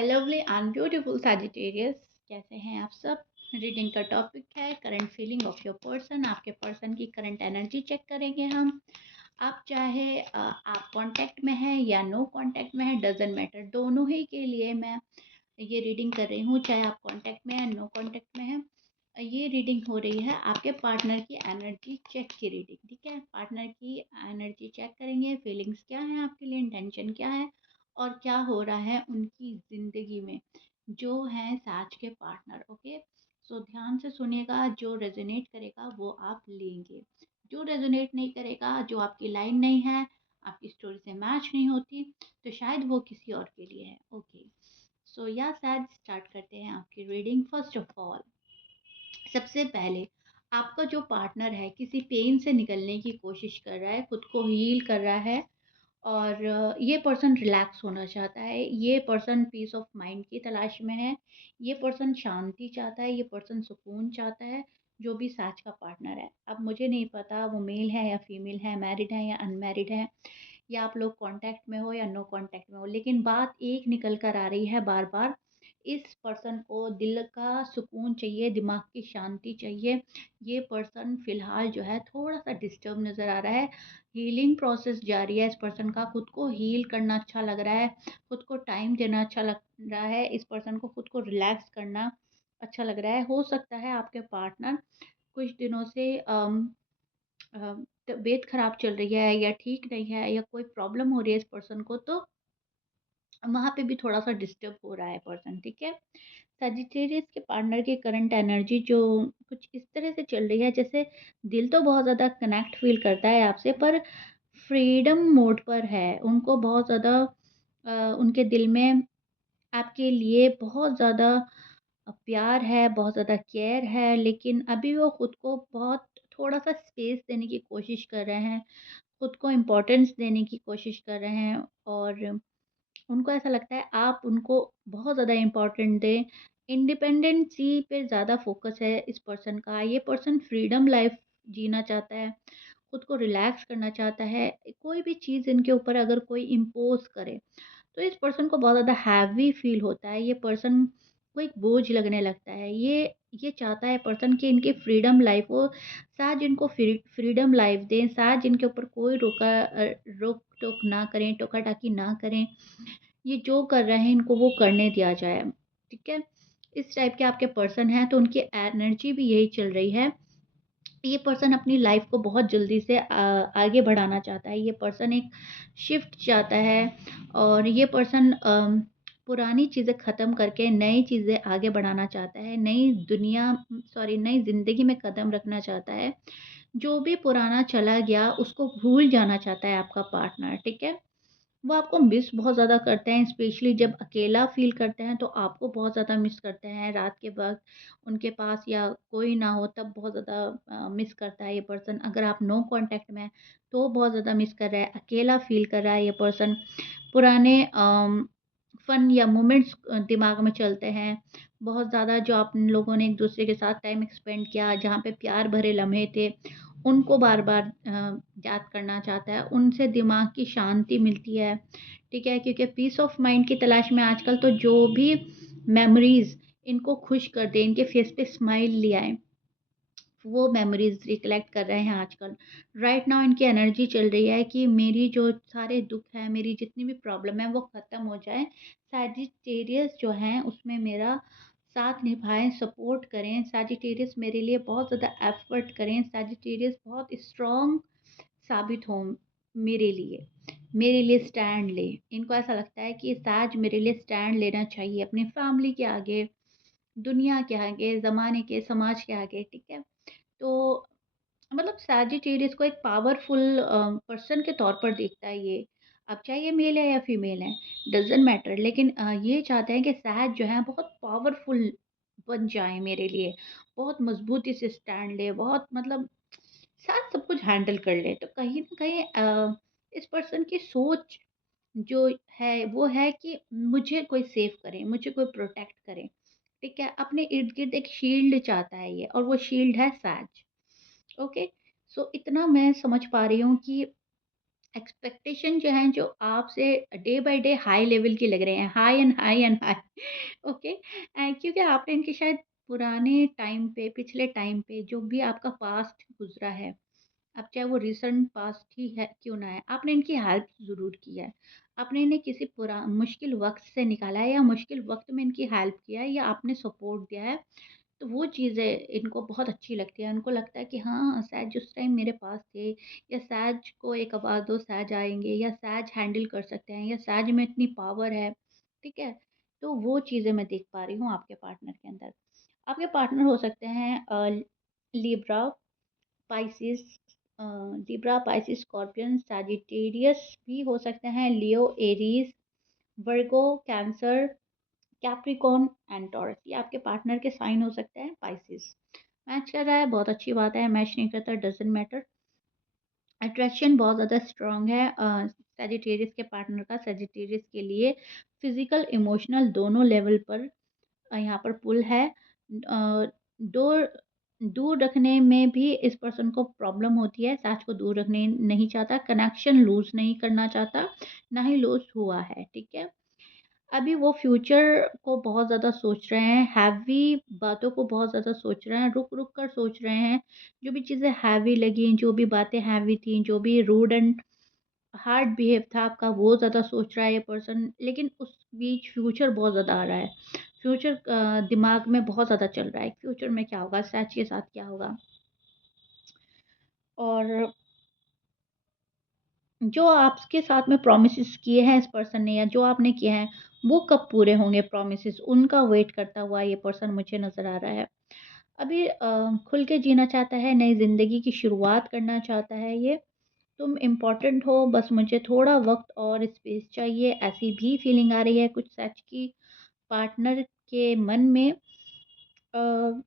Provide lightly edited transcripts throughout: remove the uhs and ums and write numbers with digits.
My lovely and beautiful Sagittarius. कैसे हैं आप सब? रीडिंग का टॉपिक है current feeling of your person. आपके पर्सन की करंट एनर्जी चेक करेंगे हम। आप चाहे आप कांटेक्ट में हैं या नो कांटेक्ट में हैं, डजंट मैटर। दोनों ही के लिए मैं ये रीडिंग कर रही हूँ, चाहे आप कांटेक्ट में हैं, नो कांटेक्ट में हैं। ये रीडिंग हो रही है आपके पार्टनर की एनर्जी चेक की रीडिंग। ठीक है, पार्टनर की एनर्जी चेक करेंगे, फीलिंग्स क्या है आपके लिए, इंटेंशन क्या है और क्या हो रहा है उनकी ज़िंदगी में जो हैं साज के पार्टनर। ओके, सो ध्यान से सुनिएगा। जो रेजोनेट करेगा वो आप लेंगे, जो रेजोनेट नहीं करेगा, जो आपकी लाइन नहीं है, आपकी स्टोरी से मैच नहीं होती, तो शायद वो किसी और के लिए है। ओके, सो या शायद स्टार्ट करते हैं आपकी रीडिंग। फर्स्ट ऑफ ऑल, सबसे पहले आपका जो पार्टनर है किसी पेन से निकलने की कोशिश कर रहा है, खुद को हील कर रहा है और ये पर्सन रिलैक्स होना चाहता है। ये पर्सन पीस ऑफ माइंड की तलाश में है। ये पर्सन शांति चाहता है। ये पर्सन सुकून चाहता है। जो भी साथ का पार्टनर है, अब मुझे नहीं पता वो मेल है या फीमेल है, मैरिड है या अनमैरिड है, या आप लोग कांटेक्ट में हो या नो कांटेक्ट में हो, लेकिन बात एक निकल कर आ रही है बार बार। इस पर्सन को दिल का सुकून चाहिए, दिमाग की शांति चाहिए। ये पर्सन फिलहाल जो है थोड़ा सा डिस्टर्ब नज़र आ रहा है। हीलिंग प्रोसेस जारी है इस पर्सन का। खुद को हील करना अच्छा लग रहा है, खुद को टाइम देना अच्छा लग रहा है, इस पर्सन को खुद को रिलैक्स करना अच्छा लग रहा है। हो सकता है आपके पार्टनर कुछ दिनों से तबीयत खराब चल रही है या ठीक नहीं है या कोई प्रॉब्लम हो रही है इस पर्सन को, तो वहाँ पे भी थोड़ा-सा डिस्टर्ब हो रहा है पर्सन। ठीक है? सजिटेरियस के पार्टनर की करंट एनर्जी जो कुछ इस तरह से चल रही है, जैसे दिल तो बहुत ज़्यादा कनेक्ट फ़ील करता है आपसे, पर फ्रीडम मोड पर है। उनको बहुत ज़्यादा उनके दिल में आपके लिए बहुत ज़्यादा प्यार है, बहुत ज़्यादा केयर है, लेकिन अभी वो खुद को बहुत थोड़ा-सा स्पेस देने की कोशिश कर रहे हैं, खुद को इम्पोर्टेंस देने की कोशिश कर रहे हैं और उनको ऐसा लगता है आप उनको बहुत ज़्यादा इम्पोर्टेंट दें। इंडिपेंडेंसी पे ज़्यादा फ़ोकस है इस पर्सन का। ये पर्सन फ्रीडम लाइफ़ जीना चाहता है, खुद को रिलैक्स करना चाहता है। कोई भी चीज़ इनके ऊपर अगर कोई इम्पोज़ करे, तो इस पर्सन को बहुत ज़्यादा हैवी फ़ील होता है। ये पर्सन को एक बोझ लगने लगता है। ये चाहता है पर्सन कि इनकी फ्रीडम लाइफ़ हो, शायद इनको फ्रीडम लाइफ़ दें, शायद इनके ऊपर कोई रोक-टोक ना करें, टोका-टाकी ना करें। ये जो कर रहे हैं इनको वो करने दिया जाए। ठीक है? इस टाइप के आपके पर्सन हैं तो उनकी एनर्जी भी यही चल रही है। ये पर्सन अपनी लाइफ़ को बहुत जल्दी से आगे बढ़ाना चाहता है। ये पर्सन एक शिफ्ट चाहता है और ये पर्सन पुरानी चीज़ें ख़त्म करके नई चीज़ें आगे बढ़ाना चाहता है। नई ज़िंदगी में कदम रखना चाहता है। जो भी पुराना चला गया उसको भूल जाना चाहता है आपका पार्टनर। ठीक है? वो आपको मिस बहुत ज़्यादा करते हैं, स्पेशली जब अकेला फ़ील करते हैं तो आपको बहुत ज़्यादा मिस करते हैं। रात के वक़्त उनके पास या कोई ना हो तब बहुत ज़्यादा मिस करता है ये पर्सन। अगर आप नो कॉन्टैक्ट में हैं तो बहुत ज़्यादा मिस कर रहा है, अकेला फ़ील कर रहा है ये पर्सन। पुराने फ़न या मोमेंट्स दिमाग में चलते हैं। बहुत ज़्यादा जो आप लोगों ने एक-दूसरे के साथ टाइम स्पेंड किया, जहाँ पे प्यार भरे लम्हे थे, उनको बार-बार याद करना चाहता है। उनसे दिमाग की शांति मिलती है, ठीक है? क्योंकि पीस ऑफ माइंड की तलाश में आजकल तो जो भी मेमोरीज़ इनको खुश कर दें, इनके फेस पे स्माइल ले आएँ, वो मेमोरीज़ रिकलेक्ट कर रहे हैं आजकल। राइट नाउ इनकी एनर्जी चल रही है कि मेरी जो सारे दुःख हैं, मेरी जितनी भी प्रॉब्लम है वो ख़त्म हो जाए। सैजिटेरियस जो हैं उसमें मेरा साथ निभाएँ, सपोर्ट करें। सैजिटेरियस मेरे लिए बहुत ज़्यादा एफ़र्ट करें। सैजिटेरियस बहुत स्ट्रॉन्ग साबित हों मेरे लिए स्टैंड लें। इनको ऐसा लगता है कि साज मेरे लिए स्टैंड लेना चाहिए अपनी फैमिली के आगे, दुनिया के आगे, ज़माने के, समाज के आगे, ठीक है? तो मतलब सैजिटेरियस को एक पावरफुल पर्सन के तौर पर देखता है ये। अब चाहे ये मेल है या फीमेल है, डज़न्ट मैटर, लेकिन ये चाहते हैं कि सैज जो है बहुत पावरफुल बन जाए मेरे लिए, बहुत मज़बूती से स्टैंड ले, बहुत मतलब साथ सब कुछ हैंडल कर ले। तो कहीं न कहीं इस पर्सन की सोच जो है वो है कि मुझे कोई सेव करे, मुझे कोई प्रोटेक्ट करे, ठीक है? अपने इर्द-गिर्द एक शील्ड चाहता है ये और वो शील्ड है साज। ओके? सो इतना मैं समझ पा रही हूँ कि एक्सपेक्टेशन जो हैं, जो आपसे day by day high level की लग रहे हैं, हाई एंड हाई। ओके। क्योंकि आपने इनके शायद पुराने टाइम पे, पिछले टाइम पे जो भी आपका पास्ट गुज़रा है, अब चाहे वो रिसेंट पास्ट ही है क्यों ना है, आपने इनकी हेल्प ज़रूर की है। आपने इन्हें किसी मुश्किल वक़्त से निकाला है, या मुश्किल वक़्त में इनकी हेल्प किया है, या आपने सपोर्ट दिया है। तो वो चीज़ें इनको बहुत अच्छी लगती है। उनको लगता है कि हाँ, सहज जिस टाइम मेरे पास थे, या सहज को एक आवाज़ दो, सहज आएँगे, या सहज हैंडल कर सकते हैं, या सहज में इतनी पावर है, ठीक है? तो वो चीज़ें मैं देख पा रही हूँ आपके पार्टनर के अंदर। आपके पार्टनर हो सकते हैं Libra, Pisces, uh, Libra, Pisces, Scorpion, Sagittarius भी हो सकते हैं, Leo, Aries, Virgo, Cancer, Capricorn and Taurus. ये आपके पार्टनर के साइन हो सकते हैं, पाइसेस। मैच कर रहा है, बहुत अच्छी बात है, मैच नहीं करता डज़न्ट मैटर। अट्रैक्शन बहुत ज़्यादा स्ट्रॉन्ग है सैजिटेरियस के पार्टनर का, सैजिटेरियस के लिए फिज़िकल, इमोशनल दोनों लेवल पर यहाँ पर पुल है। दूर दूर रखने में भी इस पर्सन को प्रॉब्लम होती है, साथ को दूर रखने नहीं चाहता, कनेक्शन लूज़ नहीं करना चाहता, ना ही लूज़ हुआ है, ठीक है? अभी वो फ्यूचर को बहुत ज़्यादा सोच रहे हैं, हैवी बातों को बहुत ज़्यादा सोच रहे हैं, रुक-रुक कर सोच रहे हैं। जो भी चीज़ें हैवी लगीं, जो भी बातें हैवी थीं, जो भी रूड एंड हार्ड बिहेव था आपका, वो ज़्यादा सोच रहा है ये पर्सन। लेकिन उस बीच फ्यूचर बहुत ज़्यादा आ रहा है। फ्यूचर दिमाग में बहुत ज़्यादा चल रहा है, फ्यूचर में क्या होगा, सच के साथ क्या होगा? और जो आपके साथ में प्रॉमिसेस किए हैं इस पर्सन ने, या जो आपने किए हैं, वो कब पूरे होंगे प्रॉमिसेस, उनका वेट करता हुआ ये पर्सन मुझे नज़र आ रहा है। अभी खुल के जीना चाहता है, नई ज़िंदगी की शुरुआत करना चाहता है ये। तुम इम्पोर्टेंट हो, बस मुझे थोड़ा वक़्त और स्पेस चाहिए, ऐसी भी फीलिंग आ रही है कुछ सच की पार्टनर के मन में। अ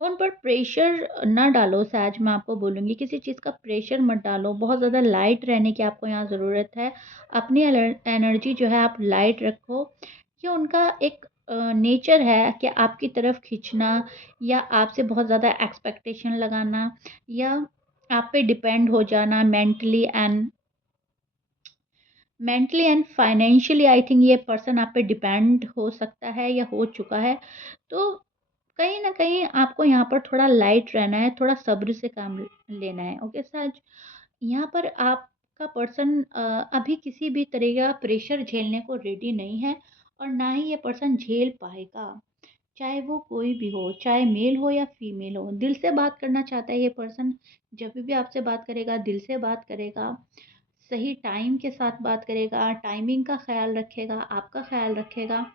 उन पर प्रेशर ना डालो, सहज मैं आपको बोलूँगी, किसी चीज़ का प्रेशर मत डालो, बहुत ज़्यादा लाइट रहने की आपको यहाँ ज़रूरत है। अपनी एनर्जी जो है आप लाइट रखो। ये उनका एक नेचर है कि आपकी तरफ खींचना, या आपसे बहुत ज़्यादा एक्सपेक्टेशन लगाना, या आप पे डिपेंड हो जाना mentally and financially. I think ये पर्सन आप पे डिपेंड हो सकता है या हो चुका है। तो कहीं न कहीं आपको यहाँ पर थोड़ा लाइट रहना है, थोड़ा सब्र से काम लेना है, ओके सच। यहाँ पर आपका पर्सन अभी किसी भी तरह का प्रेशर झेलने को रेडी नहीं है, और ना ही ये पर्सन झेल पाएगा। चाहे वो कोई भी हो, चाहे मेल हो या फीमेल हो, दिल से बात करना चाहता है ये पर्सन। जब भी आपसे बात करेगा, दिल से बात करेगा, सही टाइम के साथ बात करेगा, टाइमिंग का ख़्याल रखेगा, आपका ख़्याल रखेगा।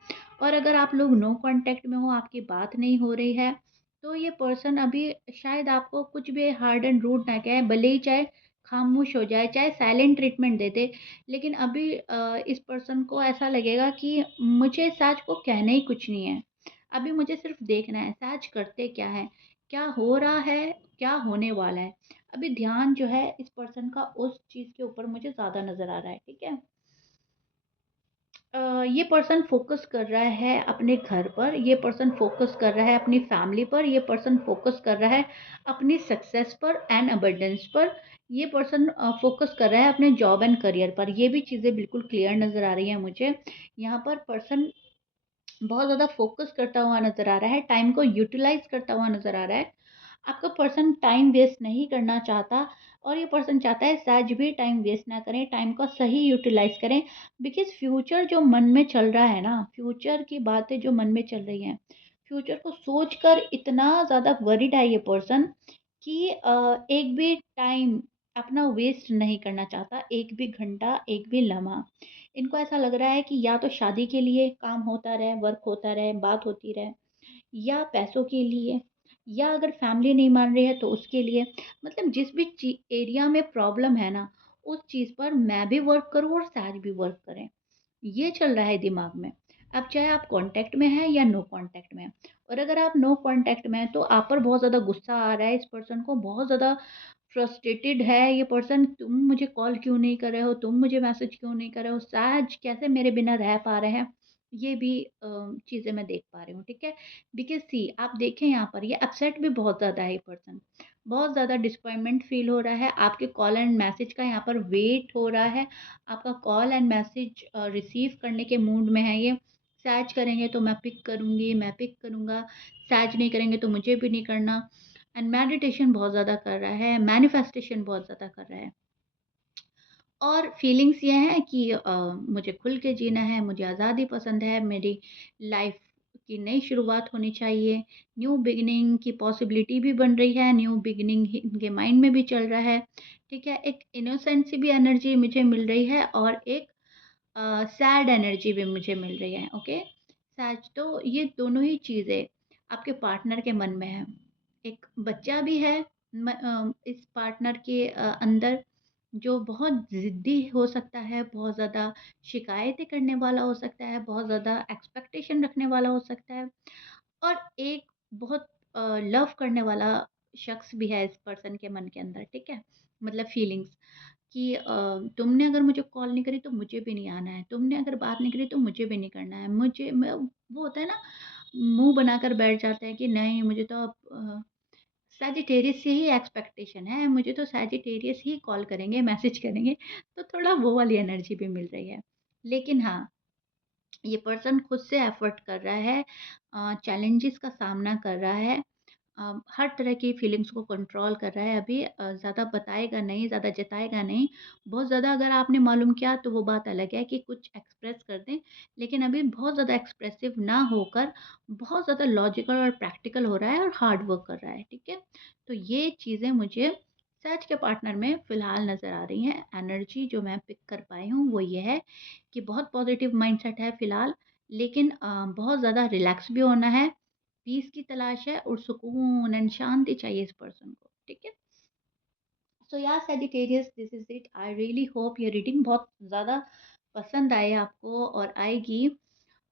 और अगर आप लोग नो कॉन्टैक्ट में हो, आपकी बात नहीं हो रही है, तो ये पर्सन अभी शायद आपको कुछ भी हार्ड एंड रूड ना कहे, भले ही चाहे खामोश हो जाए, चाहे साइलेंट ट्रीटमेंट दे दे, लेकिन अभी इस पर्सन को ऐसा लगेगा कि मुझे सच को कहना ही कुछ नहीं है। अभी मुझे सिर्फ़ देखना है, सच करते क्या है, क्या हो रहा है, क्या होने वाला है। अभी ध्यान जो है इस पर्सन का उस चीज़ के ऊपर मुझे ज़्यादा नज़र आ रहा है, ठीक है? ये पर्सन फ़ोकस कर रहा है अपने घर पर, ये पर्सन फ़ोकस कर रहा है अपनी फैमिली पर, ये पर्सन फ़ोकस कर रहा है अपनी सक्सेस पर एंड अबंडेंस पर, ये पर्सन फ़ोकस कर रहा है अपने जॉब एंड करियर पर। ये भी चीज़ें बिल्कुल क्लियर नज़र आ रही हैं मुझे। यहाँ पर पर्सन बहुत ज़्यादा फ़ोकस करता हुआ नज़र आ रहा है, टाइम को यूटिलाइज़ करता हुआ नज़र आ रहा है। आपका पर्सन टाइम वेस्ट नहीं करना चाहता, और ये पर्सन चाहता है सहज भी टाइम वेस्ट ना करें, टाइम का सही यूटिलाइज़ करें। बिकॉज़ फ्यूचर जो मन में चल रहा है ना, फ्यूचर की बातें जो मन में चल रही हैं, फ्यूचर को सोचकर इतना ज़्यादा वरीड है ये पर्सन कि एक भी टाइम अपना वेस्ट नहीं करना चाहता, एक भी घंटा, एक भी लम्हा। इनको ऐसा लग रहा है कि या तो शादी के लिए काम होता रहे, वर्क होता रहे, बात होती रहे, या पैसों के लिए, या अगर फैमिली नहीं मान रही है तो उसके लिए। मतलब जिस भी एरिया में प्रॉब्लम है ना, उस चीज़ पर मैं भी वर्क करूँ और साज भी वर्क करें, ये चल रहा है दिमाग में। अब चाहे आप कांटेक्ट में हैं या नो कांटेक्ट में हैं, और अगर आप नो कांटेक्ट में हैं तो आप पर बहुत ज़्यादा गुस्सा आ रहा है, इस पर्सन को बहुत ज़्यादा फ्रस्ट्रेटेड है ये पर्सन, तुम मुझे कॉल क्यों नहीं कर रहे हो, तुम मुझे मैसेज क्यों नहीं कर रहे हो, सहज कैसे मेरे बिना रह पा रहे हैं। ये भी चीज़ें मैं देख पा रही हूँ, ठीक है? बिकॉज़ सी आप देखें यहाँ पर ये अपसेट भी बहुत ज़्यादा है ये पर्सन। बहुत ज़्यादा डिसअपॉइंटमेंट फ़ील हो रहा है, आपके कॉल एंड मैसेज का यहाँ पर वेट हो रहा है, आपका कॉल एंड मैसेज रिसीव करने के मूड में है ये। सैज करेंगे तो मैं पिक करूँगी, मैं पिक करूँगा, सैज नहीं करेंगे तो मुझे भी नहीं करना। एंड मेडिटेशन बहुत ज़्यादा कर रहा है, मैनिफेस्टेशन बहुत ज़्यादा कर रहा है। और फीलिंग्स ये हैं कि मुझे खुल के जीना है, मुझे आज़ादी पसंद है, मेरी लाइफ़ की नई शुरुआत होनी चाहिए, न्यू बिगिनिंग की पॉसिबिलिटी भी बन रही है, न्यू बिगिनिंग ही इनके माइंड में भी चल रहा है, ठीक है? एक इनोसेंट सी भी एनर्जी मुझे मिल रही है और एक सैड एनर्जी भी मुझे मिल रही है, ओके? सैड तो ये दोनों ही चीज़ें आपके पार्टनर के मन में है। एक बच्चा भी है इस पार्टनर के अंदर जो बहुत ज़िद्दी हो सकता है, बहुत ज़्यादा शिकायतें करने वाला हो सकता है, बहुत ज़्यादा एक्सपेक्टेशन रखने वाला हो सकता है और एक बहुत लव करने वाला शख्स भी है इस पर्सन के मन के अंदर, ठीक है? मतलब फीलिंग्स कि तुमने अगर मुझे कॉल नहीं करी तो मुझे भी नहीं आना है, तुमने अगर बात नहीं करी तो मुझे भी नहीं करना है। मुझे मैं वो होता है ना, मुँह बनाकर बैठ जाते हैं कि नहीं मुझे तो अब सैजिटेरियस से ही एक्सपेक्टेशन है, मुझे तो सैजिटेरियस ही कॉल करेंगे, मैसेज करेंगे, तो थोड़ा वो वाली एनर्जी भी मिल रही है। लेकिन हाँ, ये पर्सन खुद से एफर्ट कर रहा है, चैलेंजेस का सामना कर रहा है, हर तरह की फीलिंग्स को कंट्रोल कर रहा है अभी, ज़्यादा बताएगा नहीं, ज़्यादा जताएगा नहीं। बहुत ज़्यादा अगर आपने मालूम किया तो वो बात अलग है कि कुछ एक्सप्रेस कर दें, लेकिन अभी बहुत ज़्यादा एक्सप्रेसिव ना होकर बहुत ज़्यादा लॉजिकल और प्रैक्टिकल हो रहा है और हार्ड वर्क कर रहा है, ठीक है? तो ये चीज़ें मुझे सच के पार्टनर में फ़िलहाल नज़र आ रही हैं। एनर्जी जो मैं पिक कर पाई हूँ वो ये है कि बहुत पॉज़िटिव माइंडसेट है फ़िलहाल, लेकिन बहुत ज़्यादा रिलैक्स भी होना है, पीस की तलाश है और सुकून एंड शांति चाहिए इस पर्सन को, ठीक है? सो या Sagittarius this is it. I really hope ये रीडिंग बहुत ज़्यादा पसंद आए आपको और आएगी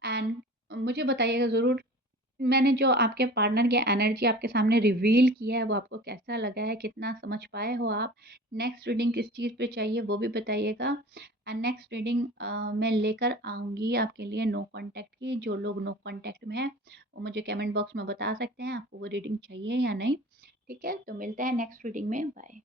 एंड मुझे बताइएगा ज़रूर मैंने जो आपके पार्टनर की एनर्जी आपके सामने रिवील किया है वो आपको कैसा लगा है? कितना समझ पाए हो आप? नेक्स्ट रीडिंग किस चीज़ पे चाहिए वो भी बताइएगा एंड नेक्स्ट रीडिंग मैं लेकर आऊँगी आपके लिए नो कॉन्टैक्ट की। जो लोग नो कॉन्टैक्ट में हैं, वो मुझे कमेंट बॉक्स में बता सकते हैं आपको वो रीडिंग चाहिए या नहीं, ठीक है? तो मिलते हैं नेक्स्ट रीडिंग में, बाय।